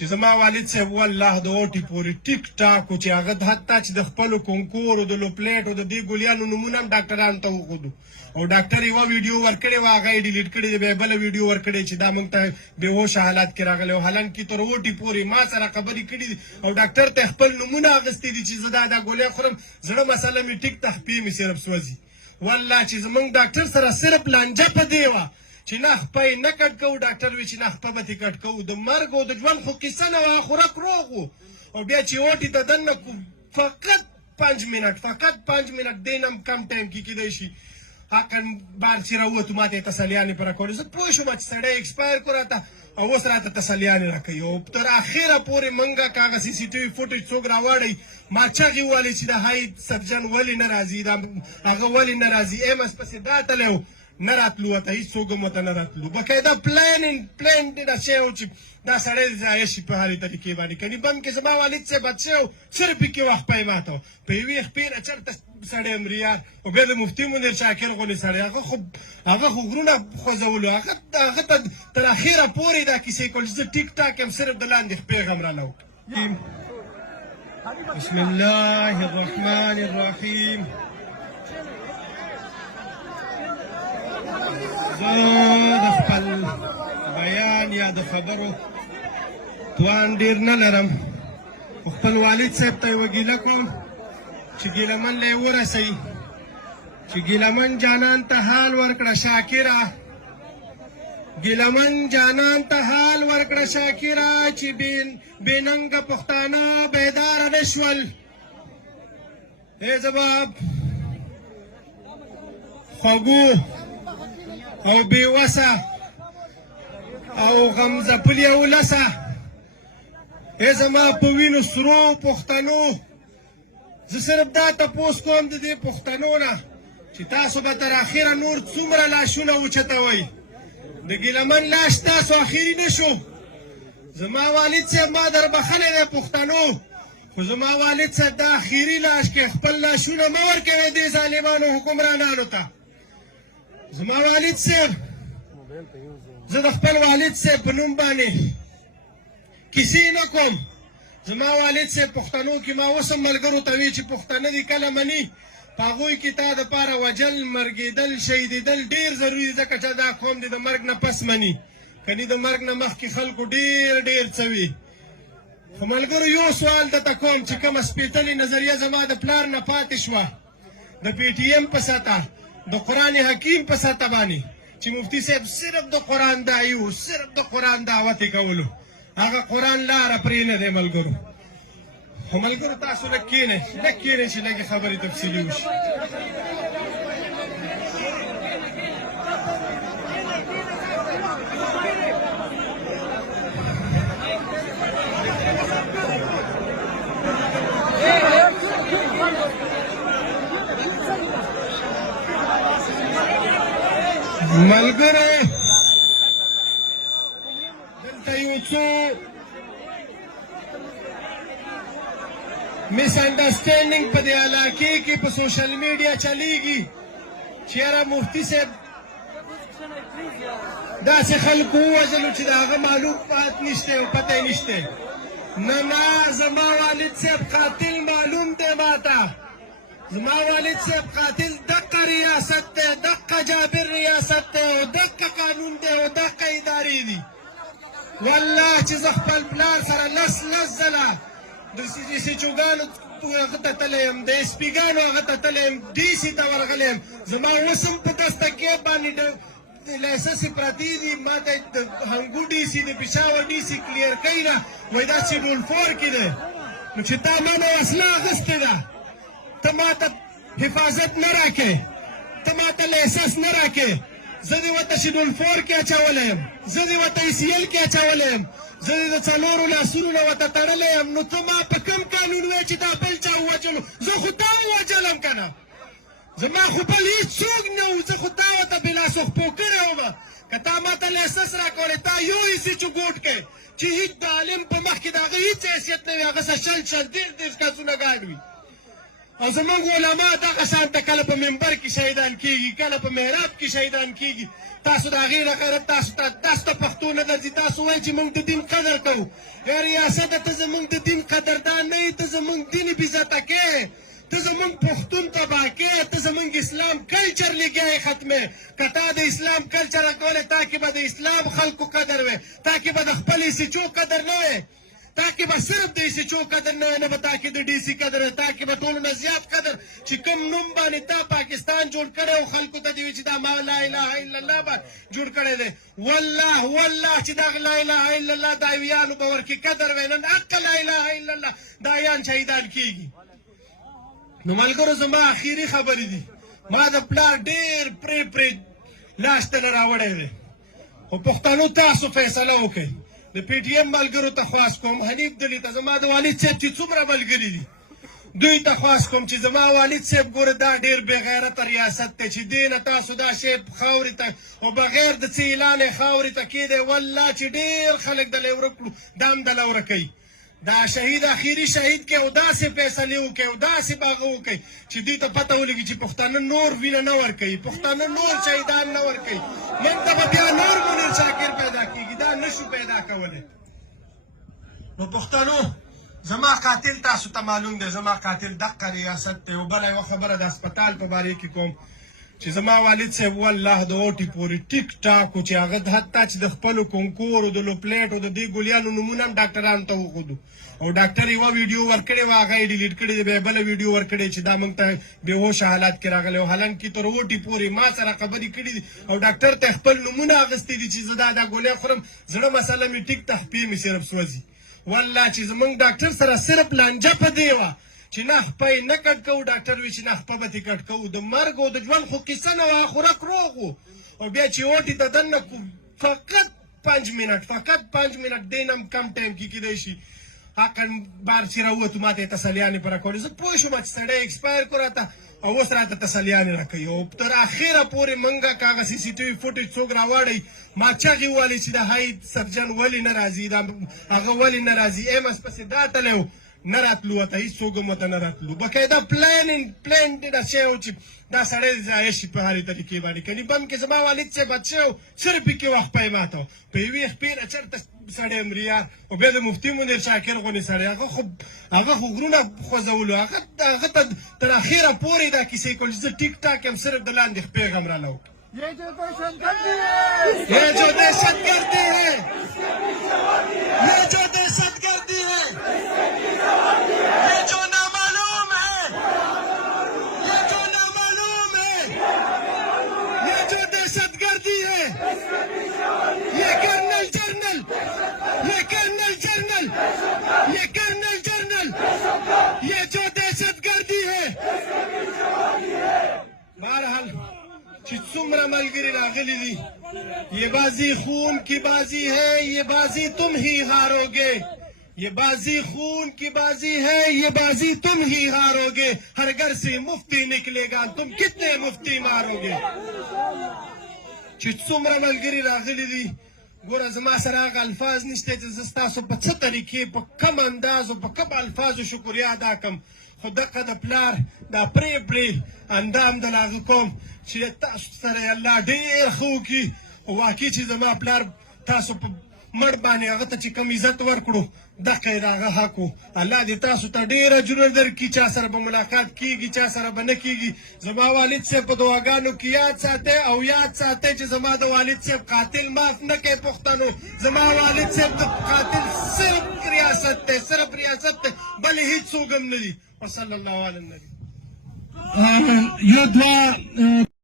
چې زما والد صاحب والله د اوټي پورې ټیک ټاک و چې هغه حتی چې د خپلو کونکورو د لوپلیټو د دې ګولیانو نومونه هم ډاکټرانو ته وښودو او ډاکټر یوه ویډیو ورکړې وه هغه یې ډیلیټ کړې ده بیا بله ویډیو ورکړې چې دا موږ ته بېهوشه حالات کې راغلی او حالانکې تر اوټي پورې ما سره خبرې کړي دي او ډاکټر ته خپل نومونه اخیستي دي چې زه دا ګولۍ خورم زړه مسله مې ټیک ته خپې مې صرف سوځي والله چې زمونږ ډاکټر سره صرف لانجه په دې وه چې نه خپه یې نه کټ کوو ډاکټر وی چې نه خپه به ترې کټ کوو د مرګ او د ژوند خو کیسه نه وه خوراک روغ و او بیا چې اوټي ته دننه فقط 5 منټ دی نه هم کم ټایم کې کیدی شي حقا بار چې راووتو ما ته یې تسلیانې په راکولې زه پوه شوم چې سړی ایکسپایر کړو راته او اوس راته تسلیانې راکوي او تر اخره پورې موږ که هغه سی سی ټي وي فوټیج څوک راواړئ ما چغې وویلې چې د هاي سبجن ولې نه راځي هغه ولې نه راځي ایمس پسې دا تلی و نه راتلو ورته هېڅوک هم ورته نه راتلو باقاعده پلان دا شی و چې دا سړی د ضایع شي په هرې طریقې باندې کني بم کې زما والد صاحب بد شوی و صرف پکې وه خپه یې ماته و په یوې خپې نه چېرته سړی مريار او بیا د مفتي منیر شاکر غوندې سړی هغه خو غرونه خوځولو هغه ته تر اخره پورې دا کیسې کول چې زه ټیک ټاک یم صرف د لاندې خپې غم رانه وکړم بسم الله الرحمن الرحیم زه د خپل بیان یا د خبرو توان ډېر نه لرم خپل والد صاحب ته یې وګیله کوم چې ګیلمن له یې ورسوي چې ګیلمن جانان ته حال ورکړه شاکره ګیلمن جانان ته حال ورکړه شاکره چې بې ننګه پښتانه بیداره نه شول ای زما خوږو او بېوسه او غمځپلې اولسه ای زما په وینو سرو پښتنو زه صرف دا تپوس کوم د دې پښتنو نه چې تاسو به تر اخره نور څومره لاشونه اوچتوئ د ګیلمن لاش تاسو اخري نه شو زما والد صاحب ما در بخلی دی پښتنو خو زما والد صاحب دا اخري لاش کې خپل لاشونه مه ورکوئ دې ظالمانو حکمرانانو ته زما والد صاحب زه د خپل والد صاحب په نوم باندې کیسې نه کوم زما والد صاحب پښتنو کې ما اوس هم ملګرو ته وایي چې پښتانه دي کله مني په هغوی کې تا دپاره وجل مرګېدل شهیدېدل ډېر ضروري دي ځکه چې دا قوم دې د مرګ نه پس مني کني د مرګ نه مخکې خلکو ډېر څه وي خو ملګرو یو سوال درته کوم چې کومه سپېڅلې نظریه زما د پلار نه پاتې شوه د پی ټي ایم په سطح د قرآن حکیم په سطح باندې چې مفتي صاحب صرف د قرآن داعي و صرف د قرآن دعوت یې کولو هغه قرآن لاره پرې نه دی ملګرو خو ملګرو تاسو لږ کښېنئ چې لږې خبرې تفصیلي وشي ملګرو دلته یو څو مس انډرسټینډینګ په دې علاقې کې په سوشل میډیا چلیږي چې یاره مفتي صاحب داسې خلکو ووژلو چې د هغه معلومات نشته او پته یې نشته نه زما والد صاحب قاتل معلوم دی ماته زما والد صاحب قاتل دقه ریاست دی دقه جابر ریاست دی او دقه قانون دی او دقه ادارې دي والله چې زه خپل پلار سره لس ځله د سیچوګانو هغه ته تللی یم د ایس پیګانو هغه ته تللی یم ډي سي ته ورغلی یم زما اوس هم په دستګۍ باندې لایسنس پرتې دي ما ته د هنګو ډي سي د پېښور ډي سي کلیر کوي نه وایي دا شیډول 4 کې دی نو چې تا ما نه وسله اخیستې ده ته ما ته حفاظت نه راکې ته ما ته لایسنس نه راکې زه دې ورته شیډول 4 کې اچولی یم زه دې ورته ای سی ایل کې اچولی یم زه دې د څلورو لاسونو نه ورته تړلی یم نو ته ما په کوم قانون وایې چې دا بل چا ووجلو زه خو تا ووجلم که نه زما خو بل هېڅوک نه و زه خو تا ورته بلاسخپو کړی ومه که تا ما ته لایسنس راکولی تا یو ایسي چې ګوټ کې چې هېڅ د عالم په مخ کې د هغه هېڅ حیثیت نه وي هغه څه شل 13 کسونه ګاډ وي او زمونږ علما دغه شانته کله په منبر کې شهیدان کېږي، کله په محراب کې شهیدان کېږي. تاسو د هغې نه غیرت تاسو ته پښتو نه درځي. تاسو وایئ چې موږ د دین قدر کوو. یا ریاسته ته زمونږ د دین قدردان نه یې، ته زمونږ دین بېزته کې، ته زمونږ پښتون تباه کې، ته زمونږ اسلام کلچر لګیا یې ختمې. که تا د اسلام کلچر کولی، تا کې به د اسلام خلکو قدر وی، تا کې به د خپل ایسچو قدر نه وی، تا کې به صرف د ایسچو قدر نه وی، نه به تا کې د ډي سي قدر وی، تا کې به ټولو نه زیات قدر چې کوم نوم باندې تا پاکستان جوړ کړی او خلکو ته دې وي چې دا ما لا اله الا الله باندې جوړ کړی دی. والله چې دغه لا اله الا الله دا ویانو به ورکې قدر وی. نن حق لا اله الا الله دا یان شهیدان کېږي. نو ملګرو زما اخیري خبرې دي. ما د پلار ډېر پرې لاس ته نه راوړی دی، خو پښتنو تاسو فیصله وکړئ. د پی ټي ایم ملګرو ته خواست کوم، حنیف دلي ته، زما د والد صاحب چې څومره ملګري دي دوی ته خواست کوم چې زما والد صاحب ګوره دا ډېر بې غیرته ریاست دی چې دې نه تاسو دا شی خاورې ته او بغیر د څه اعلان یې خاورې ته کېدی. والله چې ډېر خلک دله ورک کړو، دا هم دله ورکوي. دا شهید اخیری شهید کې او داسې فیصلې وکړي او داسې به هغه وکړي چې دوی ته پته ولګي چې پښتانه نور وینه نه ورکوي، پښتانه نور شهیدان نه ورکوي. موږ ته به بیا نور منیر شاکر پیدا کېږي، دا نشو پیدا کولی. نو پښتنو زما قاتل تاسو ته معلوم دی، زما قاتل دقه ریاست دی. او بله یوه خبره د هسپتال په باره کې کوم چې زما والد صاحب والله د اوټي پورې ټیک ټاک و چې هغه حتی چې د خپلو کنکورو د لوپلیټو د دې ګولیانو نومونه هم ډاکټرانو ته وښودو او ډاکټر یوه ویډیو ورکړې وه، هغه یې ډیلیټ کړې دی، بیا بله ویډیو ورکړې چې دا موږ ته بېهوشه حالات کې راغلی او حالانکې تر اوټي پورې ما سره خبرې کړي دي او ډاکټر ته خپل نومونه اخیستي دي چې زه دا ګولۍ خورم، زړه مسله مې ټیک ته خپې مې صرف سوځي. والله چې زمونږ ډاکټر سره صرف لانجه په دې وه چې نه خپه یې نه کټ کوو، ډاکټر وی چې نه خپه به ترې کټ کوو. د مرګ او د ژوند خو کیسه نه وه، خوراک روغ و. او بیا چې اوټي ته دننه فقط 5 منټ دی نه هم کم ټایم کې کېدی شي حقا بار چې راووتو ما ته یې تسلیانې په راکولې. زه پوه شوم چې سړی ایکسپایر کړو راته او اوس راته تسلیانې راکوي. او تر اخره پورې موږ که هغه سی سی ټي وي فوټیج څوک راواړئ، ما چغې وویلې چې د هاي سرجن ولې نه راځي، دا هغه ولې نه راځي، ایمس پسې دا تلی و نه راتلو، ورته هېڅوک هم ورته نه راتلو. باقاعده پلان ډېره شی و چې دا سړی ضایع شي په هرې طریقې باندې. کني بم کې زما والد صاحب بد شوی و، صرف پکې وه خپه یې ماته و، په یوې خپې نه چېرته سړی مریار او بیا د مفتي منیر شاکر غوندې سړی، هغه خو غرونه خوځولو، هغه ته تر اخره پورې دا کیسې کولې. زه ټیک ټاک یم صرف د لاندې خپې غم راله وکړي. ये जो दहशतगर्दी है, ये जो दहशतगर्दी है, ये जो नामालूम है, ये जो नामालूम है, ये जो दहशतगर्दी है, ये कर्नल जनरल, ये जो दहशतगर्दी है. बहरहाल چې څومره ملګري راغلي دي، ये बाजी खून की बाजी है, ये बाजी तुम ही हारोगे, ये बाजी खून की बाजी है, ये बाजी तुम ही हारोगे, हर घर से मुफ्ती निकलेगा, तुम कितने मुफ्ती मारोगे. چې څومره ملګري راغلي دي، ګوره زما سره هغه الفاظ نشته چې زه ستاسو په څه طریقې په کوم انداز او په کوم الفاظو شکریا ادا کړم، خو دغه د پلار دا پرې اندام د هغه کوم چې تاسو سره الله ډېر ښه وکړي. واقعي چې زما پلار تاسو په مړ باندې هغه ته چې کوم عزت ورکړو دغه یې د هغه حق و. الله دې تاسو ته ډېر اجرونه درکړي. چا سره به ملاقات کېږي، چا سره به نه کېږي. زما والد صاحب په دعاګانو کې یاد ساتئ او یاد ساتئ چې زما د والد صاحب قاتل معاف نه کوي پښتنو. زما والد صاحب د قاتل صرف ریاست دی، صرف ریاست دی، بلې هېڅوک هم نه دي. وصلی الله علی النبي. یو دوه